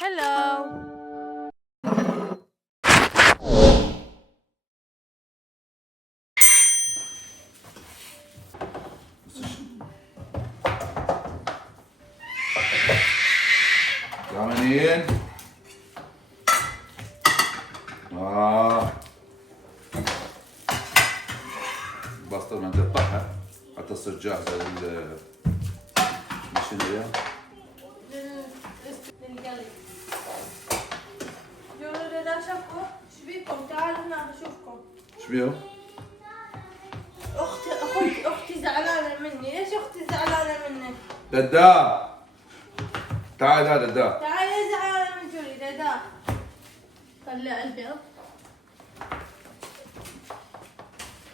Hello. عمليين الباستا ما نقطعها حتى تصير جاهزة شنو هي؟ للقلي. جولوا لا شافكم، ايش بيكم؟ تعالوا هنا اشوفكم. ايش بيهم؟ اختي زعلانة مني، ليش اختي زعلانة منك؟ ددا تعال هذا ددا تعال ليه زعلانة من جولي دادا؟ طلع البيض.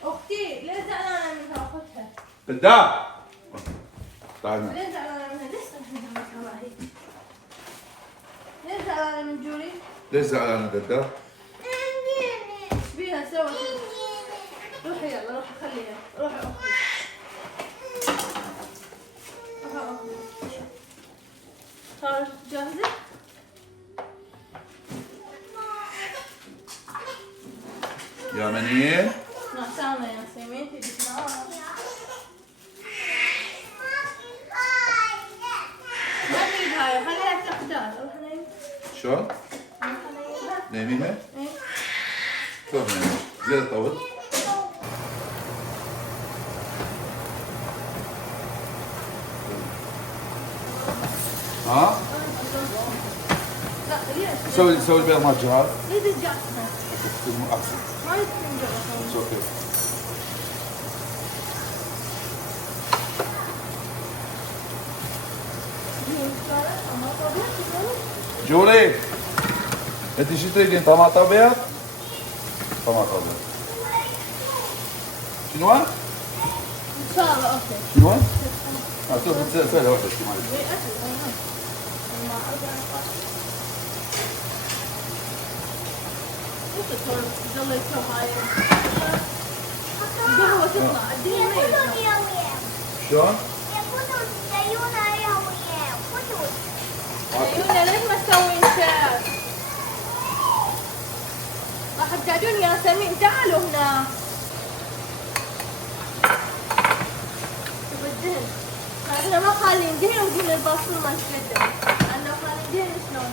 اختي ليه زعلانة منها اختها؟ ددا تعال هنا ليه زعلانة منها؟ ليش زعلانة معي؟ ليه زعلانة من جولي؟ ليش زعلانة ددا؟ ايش بيها سوت؟ روحي يلا روحي خليها، روحي اختي. روحي اختي. صارت جاهزة؟ يا منين؟ نعسانة يا سمين تبي تنام؟ ما تريد هاي، خليها تختار، روح نيم. شلون؟ روح نيمها. نايمينها؟ ايه. شلون نايمينها؟ زين طول؟ ها؟ لا ليش؟ سوي البيض مال جهاز ليه ترجعتها؟ تكون احسن. ما يتنجح. It's okay. جولي انت شو تريدين طماطم ابيض؟ طماطم ابيض. شنو؟ ان شاء الله اوكي. شنو؟ سهله واحده شو معلش. يلا يسوي هاي القهوة تطلع الدنيا ميتة. شلون؟ عيوني ليش ما تسوين شيف؟ راح تقعدون يا سمين تعالوا هنا. شوف الدهن. احنا ما خالين دهن ونقول البصل ما تقدم. انا خالين دهن شلون؟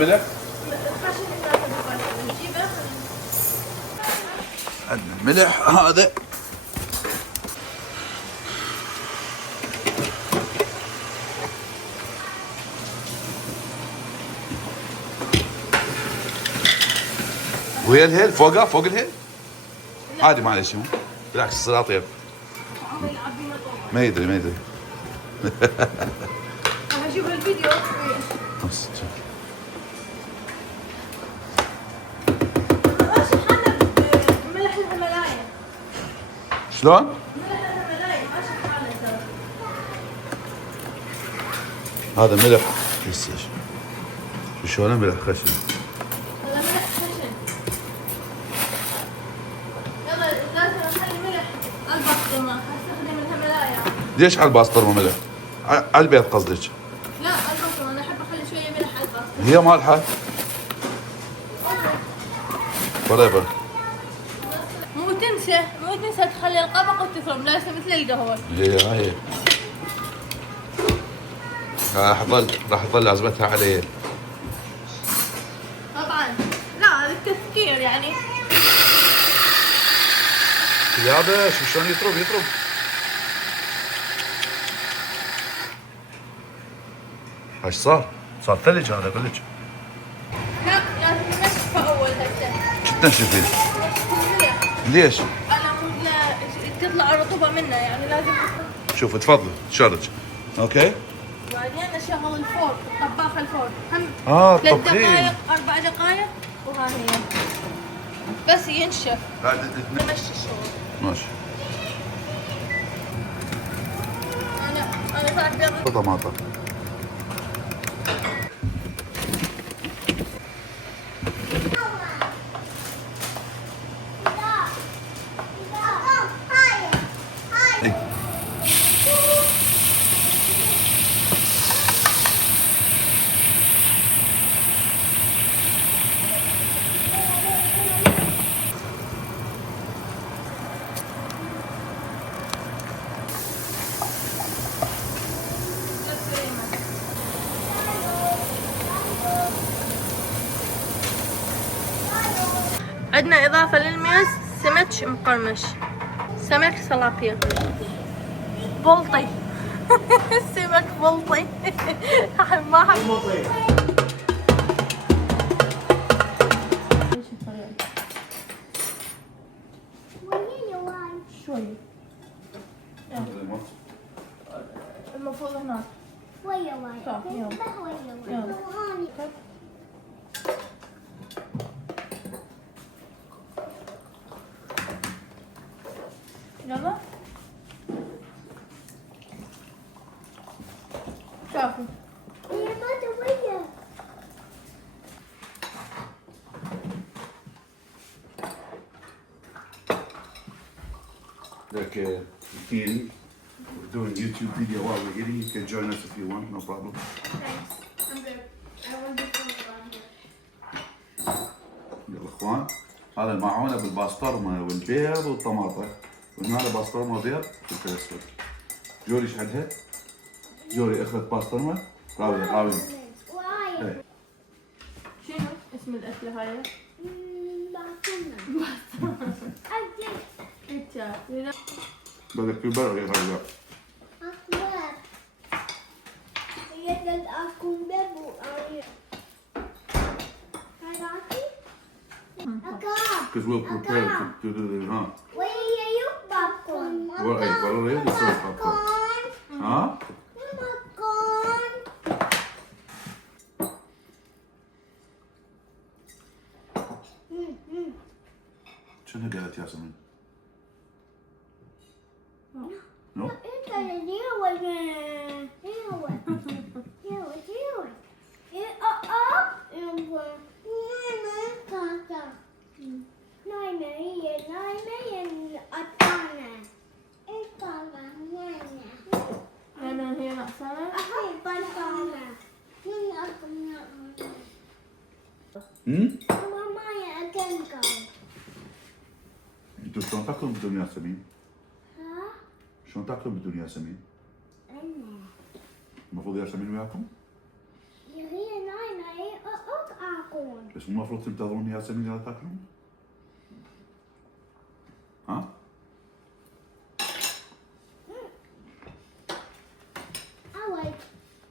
ملح؟ خشن ما تبغى نجيبه. عندنا الملح هذا. وهي الهيل فوقها فوق الهيل؟ عادي معلش بالعكس يصير اطيب. ما يدري راح اشوف الفيديو. بس شوف. ماشي حالة بملح الهملايا. شلون؟ ملح الهملايا ماشي حالة ترى. هذا ملح شو شلونه ملح خشن. هذا ملح خشن. يلا لازم اخلي ملح على البسطرمة، استخدم الهملايا. ليش على الباسطرمه ملح؟ على البيض قصدك؟ لا على البسطرمة، انا احب اخلي شوية ملح على البسطرمة. هي مالحه؟ قريبه. مو تنسى تخلي القبق وتفرم، لا يصير مثل القهوة. هي راح تظل عزمتها علي. طبعا لا هذا التفكير يعني. يابا شلون يطرب ايش صار ثلج هذا اقول لك. لا لازم نشفه اول هسه. شو تنشفين؟ نشف الملح. ليش؟ انا تطلع الرطوبة منه يعني لازم. شوف تفضل شرج. اوكي. بعدين اشغل الفور الطباخ الفور هم 3 الطبخين. دقائق 4 دقائق وها هي بس ينشف. نمشي الشغل. ماشي. انا بعد بيض. طماطم. عندنا إضافة للميز سمك مقرمش، سمك سلاطية بلطي. سمك بلطي. ما أحب شوي. المفروض هناك. صح، يلا. يلا شافوا. Like eating, we're doing YouTube video while we're eating. You can join us if you want, no problem. Thanks. I'm good. I want to do something here. يلا اخوان، هذا المعونة بالباسطرمة والبيض والطماطم. وهنا باسطرمة بيض وفلفل اسود. جوري ايش عندها؟ جوري اخذت باسطرمة. راوية راوية. ايه. شنو اسم الأكلة هاي؟ بدك كبر يا رجال. Because we'll prepare to do the huh? What are you doing? Huh? شنو قالت ياسمين؟ No? هي ناقصانا؟ انتوا شلون تاكلون بدون ياسمين؟ شلون تاكلون بدون ياسمين؟ المفروض ياسمين وياكم؟ بس مو المفروض تنتظرون ياسمين اذا تاكلون؟ ها؟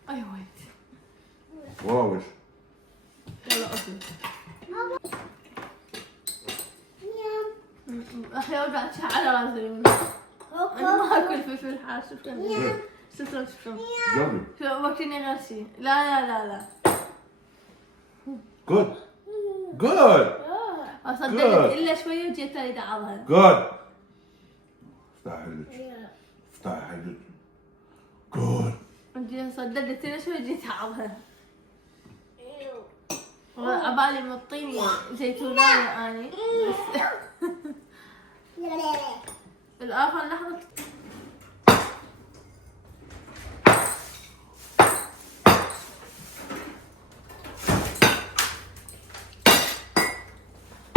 أيوة. واوش؟ يلا أكل. أخي أوجع على راسي. أنا ما أكل فلفل حار. شكرا. جربي. شو وكني غشي. لا. Good. أصدقت إلا شوية وجيت أريد أعضها. Good. افتح حلق. Good. صدقت إلا شوية وجيت أعضها. عبالي مطيني زيتونية أني. الآخر لحظة.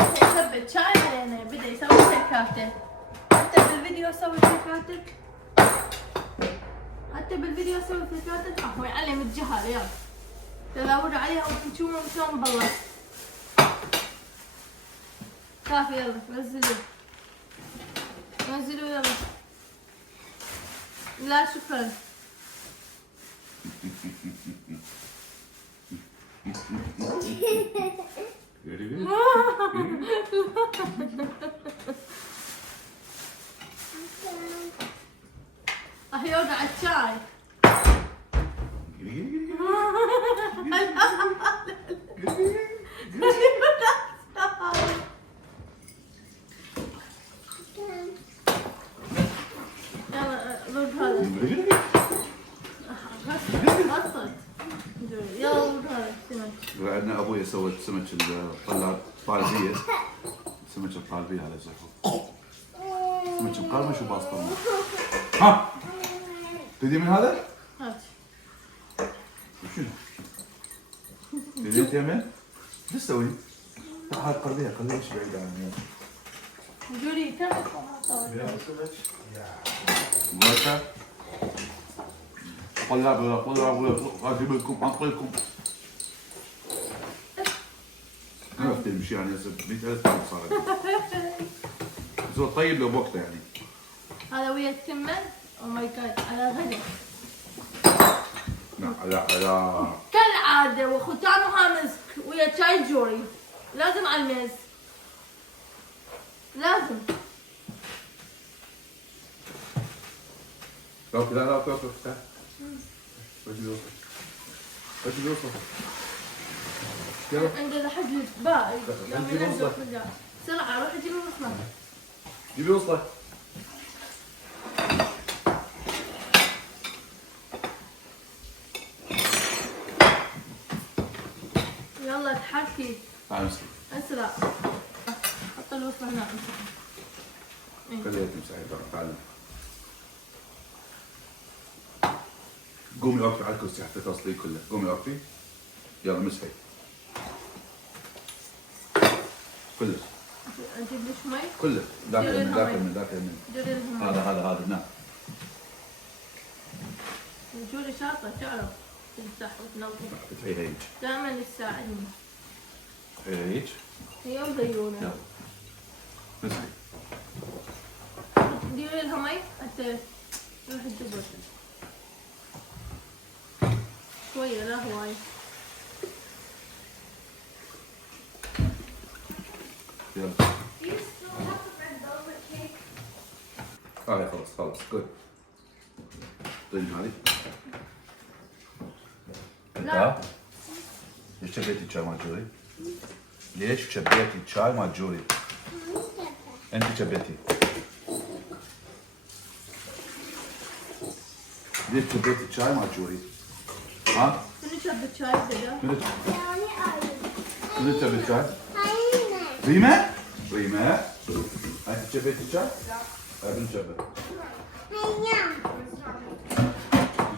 يثبت شاي علينا بدأ يسوي شيكاته. حتى بالفيديو سوي شيكاتك. هو يعلم الجهل يلا. تدور عليها وتشوفون شلون بلش. كافي يلا نزلوا يلا. لا شكرا. Very good. أخي يوقع الشاي. يلا ضرب هذا. يلا ضرب هذا السمك. عندنا ابوي سوى سمك الطالبيه. سمك الطالبيه هذا يصير. سمك مقرمش وباسطرمه. ها تدي من هذا؟ هات. شنو؟ تدي انت يمين؟ شو تسوي؟ تعال قلبيها ايش بعيد عني. جوري كم مرتا طلاب اجيب لكم اعطيكم عرفت تمشي يعني هسه 100,000 سنة صارت. بس هو طيب له بوقته يعني. هذا ويا التمن. او ماي جاد على غدا. لا كالعادة وختان وهامسك ويا شاي جوري. لازم على الميز. لازم. لا افتح. وش بيوصل؟ يلا عندنا حجز باقي. جيبي وصلة. بسرعة روح جيبي وصلة. جيبي وصلة. يلا تحكي. تعال امسكي. اسرع. حط الوصلة هنا امسكها. خليها تمسحي تعال. قومي وقفي على الكرسي حتى تصلي كله، قومي وقفي. يلا مسحي. كله. اجيب لك مي؟ كله داخل ديري من لها داخل مي. من داخل من. ديري لها مي. هذا نعم. جوري شاطرة تعرف تمسح وتنظف. فتحيها هيك. دائما تساعدني. فتحيها هيك. هي وزيونة. يلا. مسحي. ديري لها مي حتى تروح تجبر. شوية لا هواي. يلا. خلاص good. طيب هذه. لا. ليش شبيتي الشاي مال جوري؟ ليش شبيتي الشاي مال جوري؟ انت شبيتي. ليش شبيتي الشاي مال جوري؟ ها؟ منو شرب الشاي كذا؟ منو شبيت الشاي؟ ريما؟ ريما؟ انت شبيتي الشاي؟ لا. منو شبت؟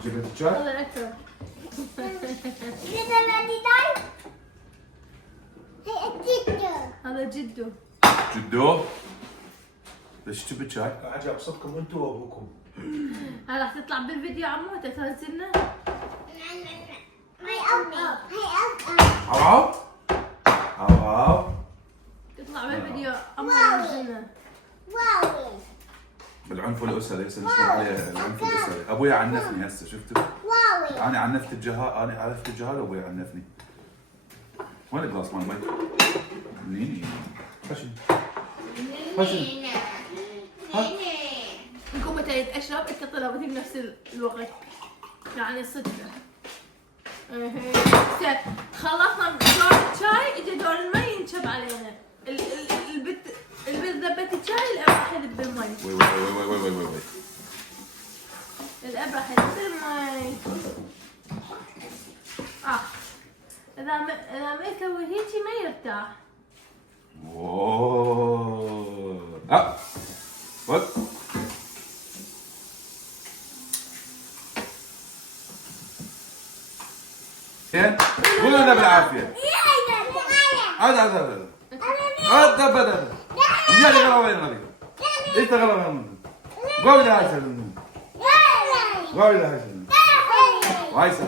شبيت الشاي؟ يلا اكثر. هذا جدو. جدو؟ ليش شبيت شاي؟ قاعد ابسطكم انتم وابوكم. هذا راح تطلع بالفيديو عمو تنزلنا. عواو؟ عواو؟ تطلع بالفيديو عمو تنزلنا. العنف الاسري هسه نسمع عليه العنف الاسري، ابوي عنفني هسه شفتوا؟ انا عنفت الجهال، انا عرفت الجهال وابوي عنفني. وين الجلاس مال مي؟ نيني خشن. خشن. نقوم تريد اشرب انت طلبتي بنفس الوقت. يعني صدق. خلصنا دور الشاي اجى دور المي ينشب علينا. البت ذبت الشاي الاب راح يذب بالمي. وي الاب راح يذب بالمي. اذا ما يسوي هيجي ما يرتاح. اوه خذ. زين قولوا لنا بالعافيه. هذا يلا غلا وين هذيك؟ انت غلا وين؟ قول لها هاي قول لها هاي هاي